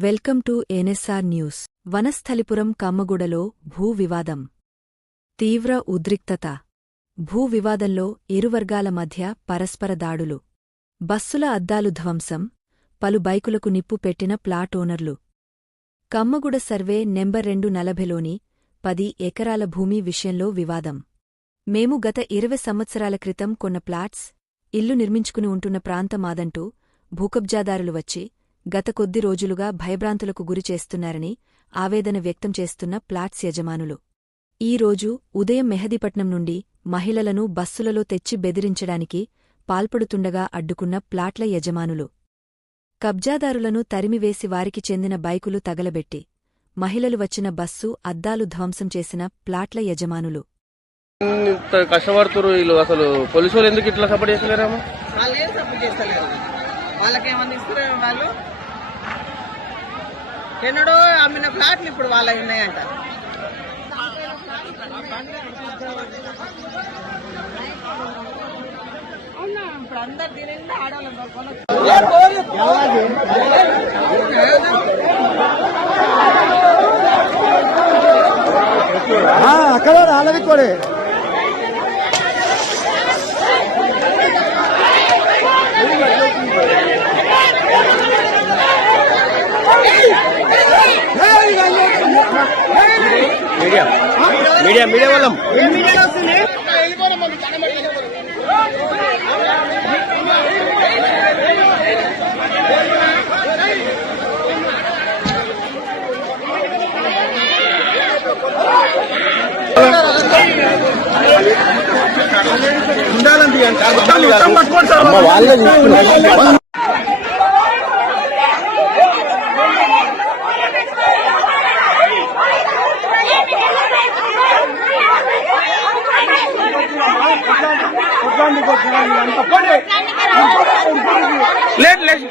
Welcome to NSR news. Vanasthalipuram కమ్మగుడలో భూ వివాదం. తీవ్ర ఉద్రిక్తత. భూ వివాదంలో ఇరువర్గాల మధ్య పరస్పర దాడులు. బస్సుల అద్దాలు ధ్వంసం. పలు బైకులకు నిప్పు పెట్టిన ప్లాట్ ఓనర్లు. కమ్మగుడ సర్వే నెంబర్ రెండు నలభెలోని పది ఎకరాల భూమి విషయంలో వివాదం. మేము గత ఇరవై సంవత్సరాల క్రితం కొన్న ప్లాట్స్ ఇల్లు నిర్మించుకుని ఉంటున్న ప్రాంతమాదంటూ భూకబ్జాదారులు వచ్చి గత కొద్ది రోజులుగా భయభ్రాంతులకు గురి చేస్తున్నారని ఆవేదన వ్యక్తం చేస్తున్న ప్లాట్స్ యజమానులు. ఈ రోజు ఉదయం మెహదీపట్నం నుండి మహిళలను బస్సులలో తెచ్చి బెదిరించడానికి పాల్పడుతుండగా అడ్డుకున్న ప్లాట్ల యజమానులు. కబ్జాదారులను తరిమివేసి వారికి చెందిన బైకులు తగలబెట్టి మహిళలు వచ్చిన బస్సు అద్దాలు ధ్వంసం చేసిన ప్లాట్ల యజమానులు. ఇంత కష్టపడుతున్నారు వీళ్ళు అసలు? పోలీసు వాళ్ళు ఎందుకు ఇట్లా సపోర్ట్ చేస్తలేరేమో? వాళ్ళు ఏం సపోర్ట్ చేస్తలేరు? వాళ్ళకి ఏమన్నా ఇస్తారా వాళ్ళు? ఎన్నడో అమ్మిన ఫ్లాట్లు ఇప్పుడు వాళ్ళవి ఉన్నాయంట. ఇప్పుడు అందరు నిండా ఆడవాళ్ళు. అక్కడ రాళ్ళకి కొడే మీడియా. మీడియా మీడియా వాళ్ళం. అమ్మ వాళ్ళే లేదు లేదు